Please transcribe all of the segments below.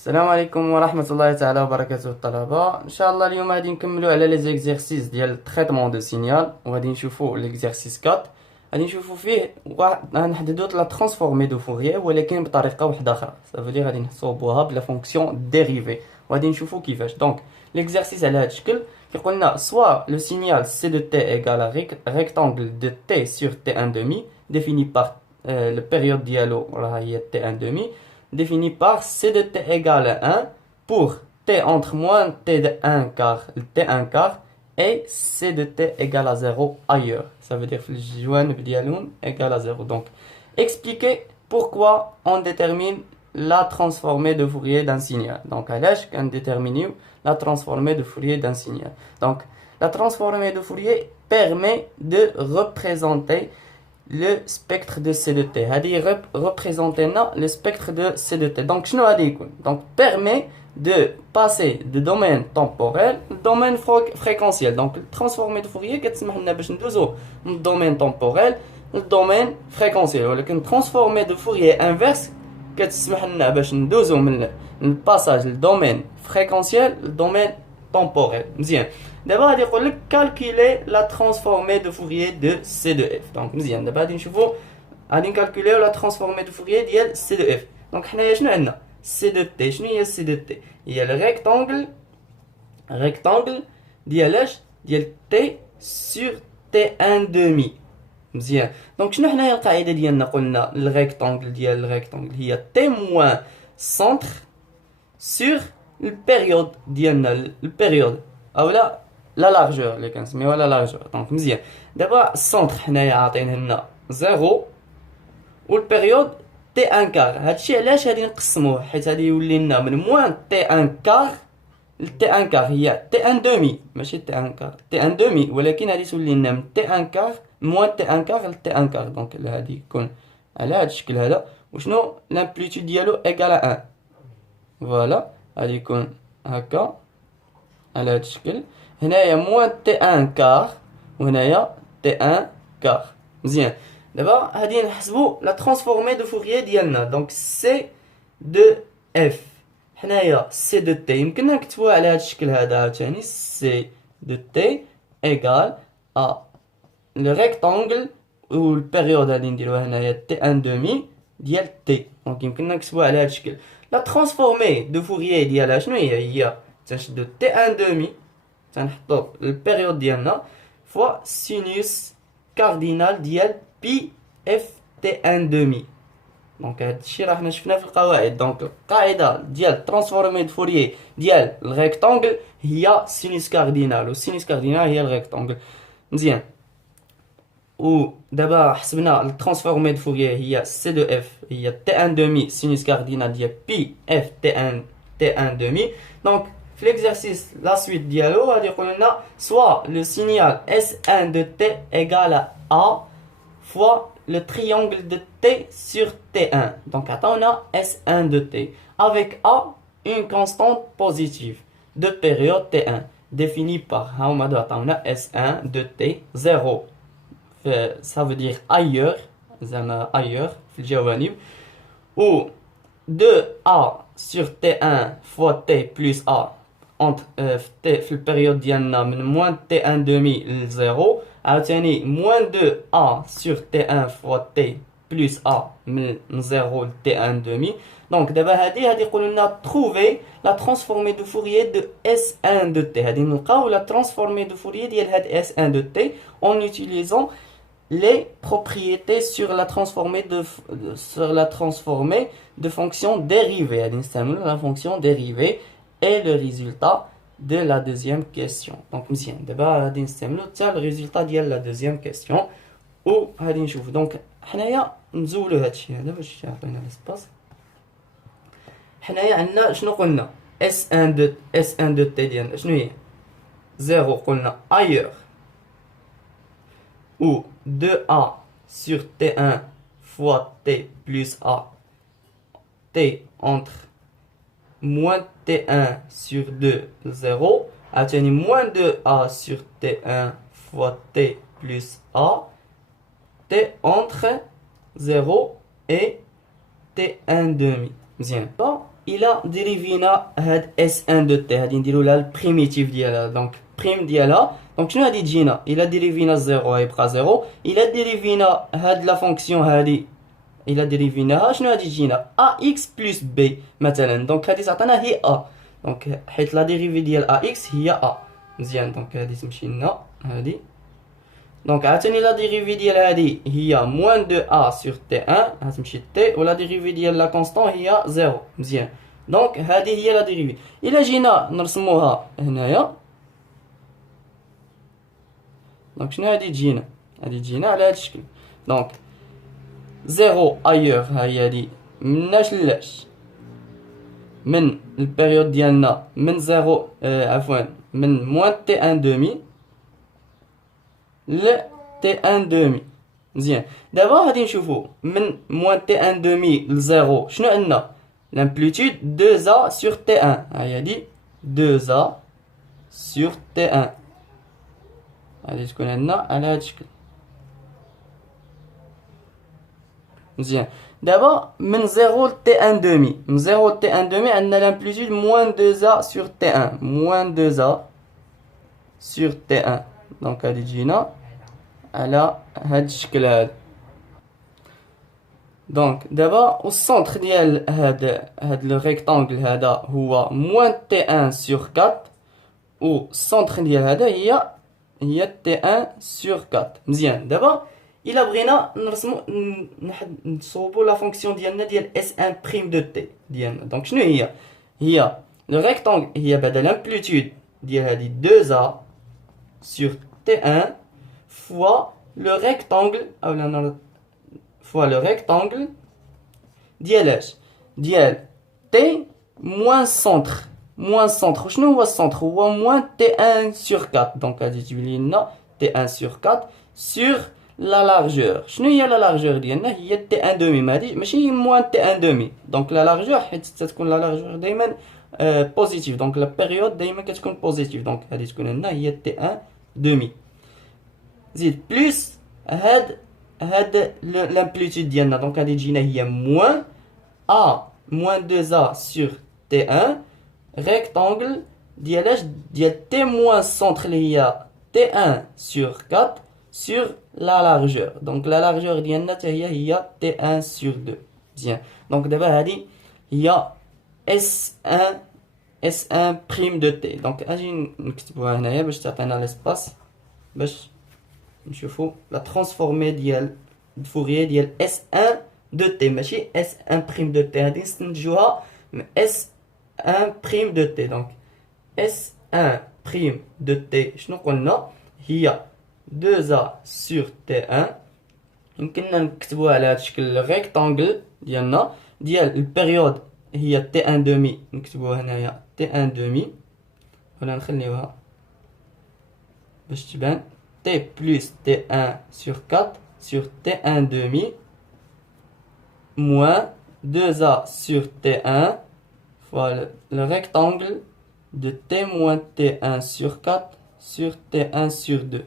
السلام عليكم ورحمة الله تعالى وبركاته الطلبة. إن شاء الله اليوم غادي نكملوا على لي زيكزيرسيس ديال التريتمون دو سينيال، وغادي نشوفوا ليكزيرسيس 4. غادي نشوفوا فيه غنحددوا لا ترانسفورمي دو فوريي ولكن بطريقة واحدة أخرى. صافي غادي نصوبوها بلا فونكسيون ديريفي، وغادي نشوفوا كيفاش. دونك ليكزيرسيس على هذا الشكل كيقول لنا soit le signal c de t égale à rectangle de t sur t1 demi défini par le période dialogue هي t1 demi défini par c de t égale à 1 pour t entre moins t de 1 quart, t1 quart et c de t égale à 0 ailleurs. Ça veut dire que le جوانب ديالهم égale à 0. Donc, expliquer pourquoi on détermine la transformée de Fourier d'un signal. Donc, علاش كنديتيرمينيو la transformée de Fourier d'un signal. Donc, la transformée de Fourier permet de représenter le spectre de C de T. هذه représenter le spectre de C de T. Donc, شنو غادي يكون؟ Donc, permet de passer de domaine temporel au domaine fréquentiel. Donc, le transformé de Fourier كتسمح لنا باش ندوزو من الدومين temporel للدومين fréquentiel. ولكن transformé de Fourier inverse كتسمح لنا باش ندوزو من الباساج للدومين fréquentiel للدومين temporel. مزيان. دابا غادي يقول لك calculer la transformée de Fourier de C de F. Donc مزيان. دابا غادي نشوفوا غادي نكالكوليو لا transformée de Fourier ديال C de F. Donc حنايا شنو عندنا؟ C de T. شنو هي C de T؟ هي rectangle ديال اش؟ ديال T sur T1 demi. مزيان. دونك شنو حنايا القاعده ديالنا؟ قلنا الريكتانجل ديال الريكتانجل هي T moins centre sur البيريود ديالنا البيريود اولا لا لارجور اللي كنسميوها لا لارجور. دونك مزيان. دابا السونتر حنايا عاطينه لنا 0 والبيريود تي ان كار. هادشي علاش غادي نقسموه؟ حيت غادي يولي لنا من موان تي ان كار لتي ان كار هي تي ان دومي، ماشي تي ان كار، تي ان دومي، ولكن غادي تولي لنا من تي ان كار موان تي ان كار لتي ان كار. دونك غادي يكون على هاد الشكل هذا. وشنو لامبليتود ديالو ايكال 1. فوالا غادي يكون هكا على هاد الشكل. هنايا موان تي ان كار وهنايا تي ان كار. مزيان. دابا غادي نحسبوا لا ترانسفورمي دو فوريي ديالنا. دونك سي دو اف حنايا سي دو تي يمكننا نكتبوها على هاد الشكل هذا عاوتاني. سي دو تي ايكال ا لو ريكتانجل والبيريود غادي نديروها هنايا تي ان دومي ديال تي. دونك يمكننا نكتبوها على هاد الشكل. لا ترانسفورمي دو فوريي ديالها شنو هي تنشدو تي ان دومي تنحطو البيريود ديالنا فوا سينوس كاردينال ديال بي اف تي ان دومي. دونك هادشي راه حنا شفناه في القواعد. دونك القاعده ديال ترانسفورمي دو فوريي ديال الريكتانجل هي سينوس كاردينال، والسينوس كاردينال هي الريكتانجل. مزيان. ودابا حسبنا الترانسفورمي دو فوريي هي سي دو اف هي تي ان دومي سينوس كاردينال ديال بي اف تي ان دومي. دونك في l'exercice la suite ديالو غادي يقول لنا soit le signal S1 de T égale à A fois le triangle de T sur T1. Donc عطاونا S1 de T avec A une constante positive de période T1 définie par هما عطاونا S1 de T 0. Ça veut dire ailleurs زعما ailleurs في الجوانب. ou 2A sur T1 fois T plus A entre في البيريود ديالنا من موان تي ان دومي ل 0. عاوتاني موان 2 ا سور تي ان فوا تي بلس ا من 0 ل تي ان دومي. دونك دابا هادي يقولوا لنا تروفي لا ترانسفورمي دو فوريي دو اس ان دو تي. هادي نلقاو لا ترانسفورمي دو فوريي ديال هاد اس ان دو تي en utilisant les propriétés sur la transformée de fonction dérivée. هادي نستعملوا la fonction dérivée et le résultat de la deuxième question. Donc مزيان. دابا غادي نستعملو حتى الريزولطا ديال لا دوزيام كيسيون وغادي نشوف. دونك حنايا نزولو هادشي هذا باش يعطينا ليسباس. حنايا عندنا شنو قلنا؟ S1 دو تي ديالنا شنو هي؟ 0 قلنا ailleurs ou 2A sur T1 fois T plus A T entre moins T1 sur 2 0. عاوتاني moins 2A sur T1 fois T plus A T entre 0 et T1 demi. مزيان. il a dérivina هاد S1 de t غادي نديرو لها البريميتيف ديالها دونك بريم ديالها دونك شنو غادي تجينا الا ديريفينا 0 غيبقى 0 الا ديريفينا هاد لا فونكسيون هادي الا ديريفيناها شنو غادي تجينا ax بلس b مثلا دونك غادي تعطينا هي a دونك حيت لا ديريفي ديال ax هي a مزيان دونك غادي تمشي لنا هادي دونك عاوتاني لا ديريفي ديال هادي هي موان دو a sur t1 غتمشي t ولا ديريفي ديال لا كونستون هي 0 مزيان دونك هادي هي لا ديريفي الا جينا نرسموها هنايا دونك شنو غادي تجينا على هاد الشكل دونك 0 ايور ها هي هادي مناش لاش من البيريود ديالنا من 0 عفوا من موان تي 1 دومي ل تي 1 دومي مزيان دابا غادي نشوفو من موان تي 1 دومي ل 0 شنو عندنا l'amplitude 2a sur t1 ها هي هادي 2a sur t1 غادي تكون عندنا على هاد الشكل مزيان دابا من 0 ل t1 دومي من 0 ل t1 دومي عندنا l'amplitude moins 2a sur t1 moins 2a sur t1 دونك غادي تجينا على هاد الشكل هذا دونك دابا السونتر ديال هاد لو ريكتانغل هذا هو moins t1 sur 4 و السونتر ديال هذا هي t1 sur 4 مزيان دابا الا بغينا نرسمو نصوبو لا فونكسيون ديالنا ديال S1 prime de t ديالنا دونك شنو هي لو ريكتانغل هي بعدا l'amplitude ديال هادي 2a sur t1 fois le rectangle اولا fois le rectangle ديال اش ديال t moins centre شنو هو السنتر هو moins t1 sur 4 دونك غادي تجيب لنا t1 sur 4 sur la largeur شنو هي la largeur ديالنا هي t1 دومي ماشي moins t1 دومي دونك la largeur حيت تكون la largeur دائما بوزيتيف دونك لا بيريود دائما كتكون بوزيتيف دونك غادي تكون عندنا هي t1 دومي زيد بلس هاد l'amplitude ديالنا دونك غادي تجينا هي moins a moins 2a sur t1 rectangle ديال اش ديال t moins centre اللي هي t1 sur 4 sur la largeur donc la largeur ديالنا حتى هي t1 sur 2 مزيان دونك دابا هادي هي S1 prime de t دونك اجي نكتبوها هنايا باش تعطينا ليسباس باش نشوفوا لا ترانسفورمي ديال فوريي ديال S1 de t ماشي S1 prime de t غادي نستنتجوها من S1 prime de t دونك S1 prime de t شنو قلنا هي 2a sur t1 يمكننا نكتبوها على هذا الشكل ريكتانغل ديالنا ديال البيريود هي t1 دومي نكتبوها هنايا t1 دومي ولا نخليوها باش تبان t plus t1 sur 4 sur t1 demi moins 2a sur t1 fois le rectangle de t moins t1 sur 4 sur t1 sur 2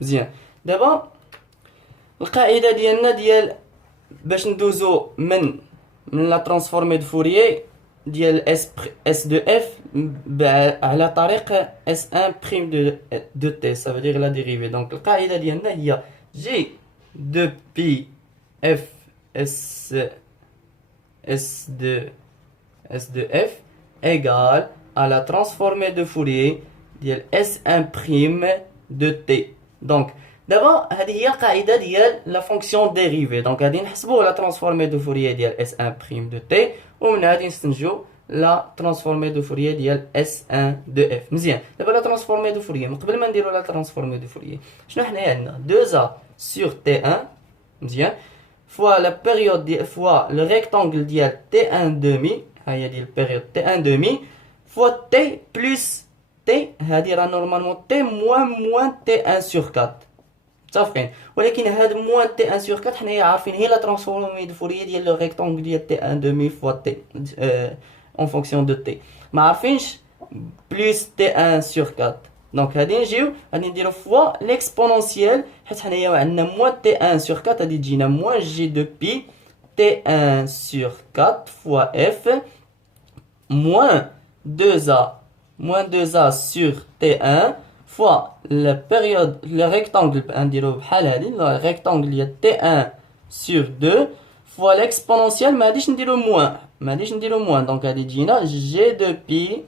مزيان دابا القاعده ديالنا ديال باش ندوزو من لا ترانسفورمي دو فوريي ديال اس دو اف على طريق S1 prime de t ça veut dire la dérivée donc القاعده ديالنا هي g de pi f s de f égale à la transformée de Fourier ديال S1 prime de t donc دابا هذه هي القاعده ديال لا فونكسيون ديريفي دونك غادي نحسبوا لا ترانسفورمي دو فوريي ديال S1 prime de t ومن غادي نستنتجوا لا ترانسفورمي دو فوريي ديال S1 de f مزيان دابا لا ترانسفورمي دو فوريي من قبل ما نديروا لا ترانسفورمي دو فوريي شنو حنايا عندنا 2a sur t1 مزيان فوا لا بيريود ديال فوا لو ريكتانغل ديال t1 دومي ها هي ديال البيريود t1 دومي فوا t بلس t هذه راه نورمالمون t موان t1 sur 4 متفقين ولكن هاد موان تي 1 سور 4 حنايا عارفين هي لا ترانسفورمي دو فوريي ديال لو ريكتانغل ديال تي 1 دومي فوا تي اون فونكسيون دو تي ما عارفينش بلس تي 1 سور 4 دونك غادي نجيو غادي نديرو فوا ليكسبونونسيال حيت حنايا عندنا موان تي 1 سور 4 غادي تجينا موان جي دو بي تي 1 سور 4 فوا اف moins 2a sur T1 fois la période, le rectangle, le rectangle, il y a T1 sur 2 fois l'exponentielle, mais je dis le moins. Donc, G de pi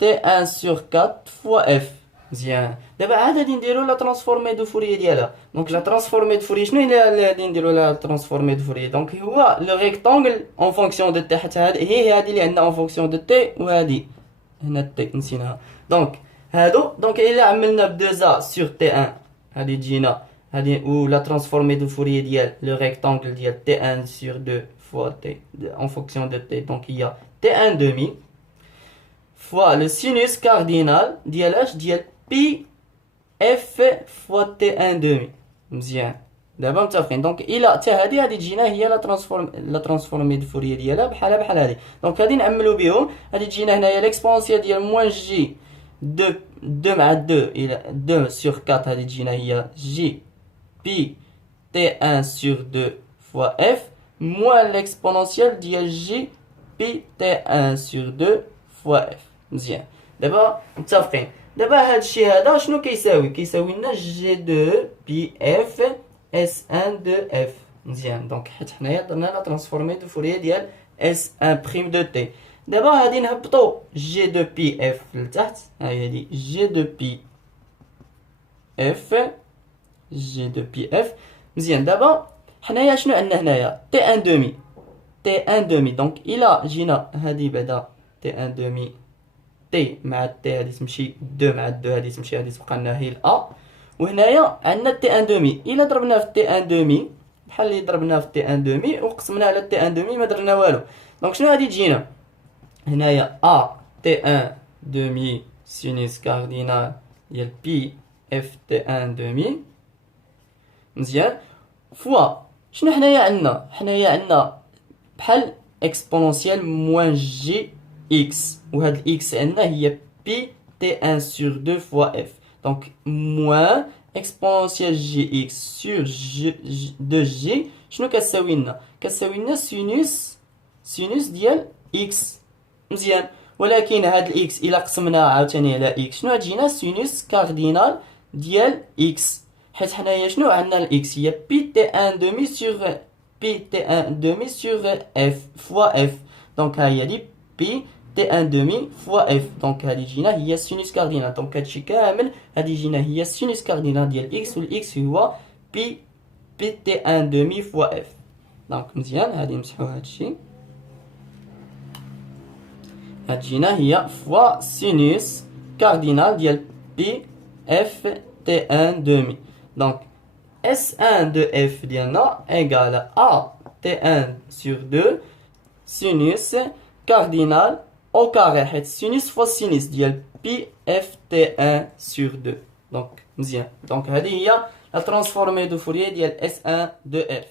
T1 sur 4 fois F. مزيان دابا عاد غادي نديرو لا ترانسفورمي دو فوريي ديالها دونك لا ترانسفورمي دو فوريي شنو هي اللي غادي نديرو لا ترانسفورمي دو فوريي دونك هو لو ريكتانغل اون فونكسيون دو تي حتى هي هادي اللي عندنا اون فونكسيون دو تي وهادي هنا تي نسيناها دونك هادو دونك الا عملنا ب 2 ا سور تي 1 هادي تجينا هادي و لا ترانسفورمي دو فوريي ديال لو ريكتانغل ديال تي 1 سور 2 فوا تي اون فونكسيون دو تي دونك هي تي 1 دومي fois le sinus cardinal ديال pi f fois t1 demi مزيان دابا متفقين دونك الى حتى هذه تجينا هي لا ترانسفورمي دو فوريي ديالها بحال هذه دونك غادي نعملوا بهم غادي تجينا هنايا ليكسبونسيال ديال موان جي 2 مع 2 الى 2 sur 4 غادي تجينا هي جي بي t1 sur 2 fois f moins l'exponentielle ديال جي بي t1 sur 2 fois f مزيان دابا متفقين دابا هاد الشيء هذا شنو كيساوي لنا جي 2 بي اف اس 1 دو اف مزيان دونك حيت حنايا درنا لا ترانسفورمي دو فوريي ديال اس 1 بريم دو تي دابا غادي نهبطو جي 2 بي اف لتحت ها هي دي جي 2 بي اف جي 2 بي اف مزيان دابا حنايا شنو عندنا هنايا تي 1 دومي تي 1 دومي دونك الا جينا هادي بعدا تي 1 دومي تي مع تي هادي تمشي 2 مع 2 هادي تمشي هادي تبقى لنا هي الأ وهنايا عندنا تي 1 دومي الا ضربناه في تي 1 دومي بحال اللي ضربناه في تي 1 دومي وقسمناه على تي 1 دومي ما درنا والو دونك شنو غادي تجينا هنايا ا تي 1 دومي سينوس كاردينال ديال بي اف تي 1 دومي مزيان فوا شنو حنايا عندنا بحال اكسبونونسيال موان جي x وهاد الاكس عندنا هي بي تي 1 sur 2 fois f donc moins exponentielle gx sur g شنو كتساوي لنا سينوس ديال x مزيان ولكن هاد الاكس الا قسمناه عاوتاني على x شنو غتجينا سينوس كاردينال ديال x حيت حنايا شنو عندنا الاكس هي بي تي 1 دومي sur بي تي 1 دومي sur f fois f donc ها هي دي بي تي 1 دومي فوا اف دونك هادي جينا هي السينوس كاردينال دونك هادشي كامل هادي جينا هي السينوس كاردينال ديال اكس والاكس هو بي تي 1 دومي فوا اف دونك مزيان هادي نمسحو هادشي هاد جينا هي فوا سينوس كاردينال ديال بي اف تي 1 دومي دونك اس 1 دو اف ديالنا ايغال ا تي 1 sur 2 سينوس cardinal au carré حيت sinus fois sinus ديال بي اف تي 1 sur 2 دونك مزيان دونك هذه هي لا ترانسفورمي دو فوريي ديال اس 1 دو اف